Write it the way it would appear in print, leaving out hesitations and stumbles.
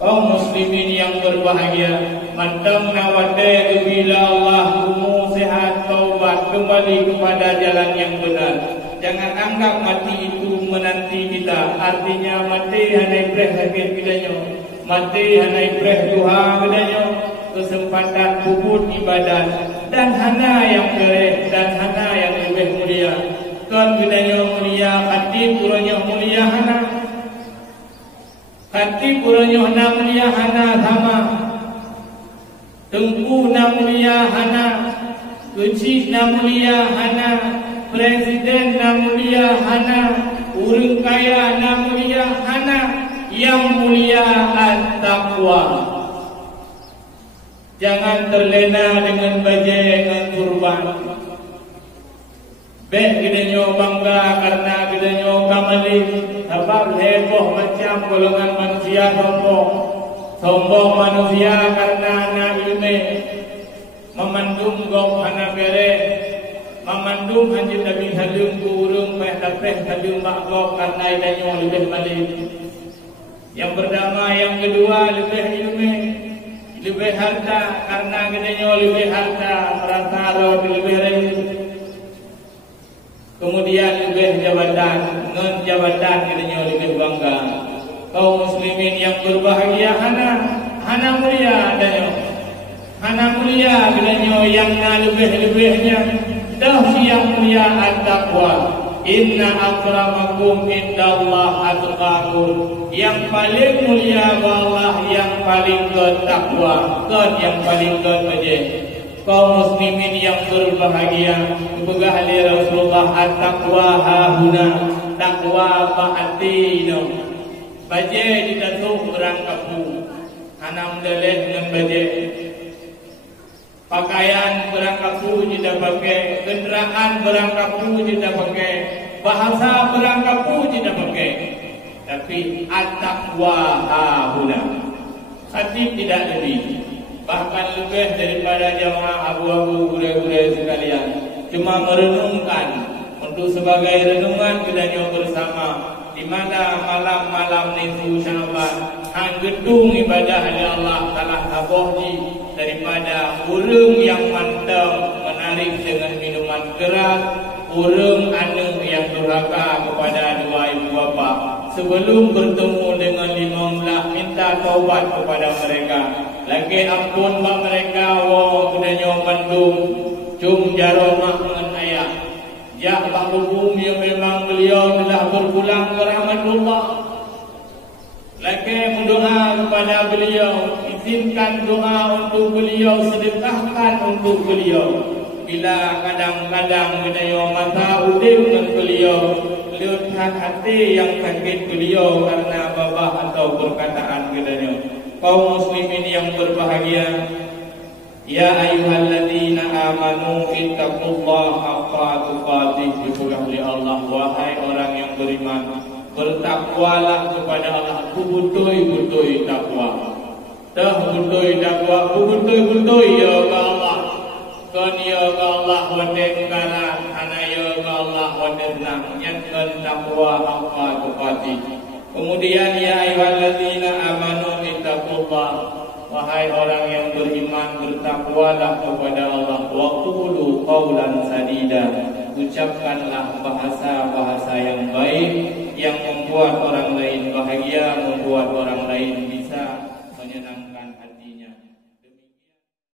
Kaum muslimin yang berbahagia, mantang nawade bila Allah kumu sehat taubat kembali kepada jalan yang benar. Jangan anggap mati itu menanti kita. Artinya mati hanai breh sakit kidanyo, mati hanai breh duha kidanyo, kesempatan bubut ibadat dan hana yang kere dan hana yang lebih mulia. Kan kidanyo mulia, hati puranyo mulia hana. Hati puranyo hana mulia hana sama. Tengku na mulia hana, kecil na mulia hana, presiden na mulia hana, urang kaya na mulia hana. Yang mulia at-taqwa. Jangan terlena dengan bajai dengan turban. Bek kidanyo bangga karena kidanyo kamali. Sebab heboh macam golongan manusia sombong. Sombong manusia karena na ilmu. Memandung gok hana bere. Memandung hanjit Nabi Halim kurung peh dapeh Halim bakgok karena idanyo lebih malik. Yang pertama, yang kedua lebih ilmu, lebih harta karena kidanyo lebih harta, merasa lebih rendah. Kemudian lebih jabatan, ngan jabatan kidanyo lebih bangga. Kaum muslimin yang berbahagia hana mulia adanyo. Hana mulia kidanyo yang na lebih-lebihnya. Dah yang mulia at-taqwa. Inna akramakum indallah atqakum. Yang paling mulia Allah yang paling bertakwa. Kan yang paling berbahagia. Kaum muslimin yang berbahagia, begal ali Rasulullah at-taqwa hahuna, takwa bahati no. Baje di datuk berangkapu, hanam deleh dengan baje. Pakaian berangkapu tidak pakai, kenderaan berangkapu tidak pakai, bahasa berangkapu tidak pakai. Tapi at-taqwa hahuna, hati tidak lebih. Bahkan lebih daripada jamaah abu-abu gure-gure sekalian. Cuma merenungkan untuk sebagai renungan kidanyo bersama di mana malam-malam nisu Syaban hang gedung ibadah oleh Allah telah tabohji daripada urang yang mantap menarik dengan minuman keras, urang anu yang durhaka kepada dua ibu bapa. Sebelum bertemu dengan imamlah minta taubat kepada mereka. Lagi ampun bak mereka wo kidanyo mandum cum jaromah dengan ayah. Ya bak hukum yang memang beliau telah berpulang ke rahmatullah. Lagi mendoa kepada beliau, izinkan doa untuk beliau, sedekahkan untuk beliau. Bila kadang-kadang kidanyo mata udip dengan beliau, lihat hati yang sakit beliau karena babah atau perkataan kidanyo. Kaum muslimin yang berbahagia, ya ayyuhalladzina amanu ittaqullaha haqqa tuqatih, dipulang oleh Allah, wahai orang yang beriman, bertakwalah kepada Allah, betul-betul takwa. Dah betul takwa, betul-betul ya ke Allah. Kan ya ke Allah wadeng karan, ana ya ke Allah wadeng nang, nyankan takwa haqqa tuqatih. Kemudian ya ayyuhalladzina amanu ittaqullah, wahai orang yang beriman, bertakwalah kepada Allah. Wa qulu qawlan sadida, ucapkanlah bahasa-bahasa yang baik yang membuat orang lain bahagia, membuat orang lain bisa menyenangkan hatinya.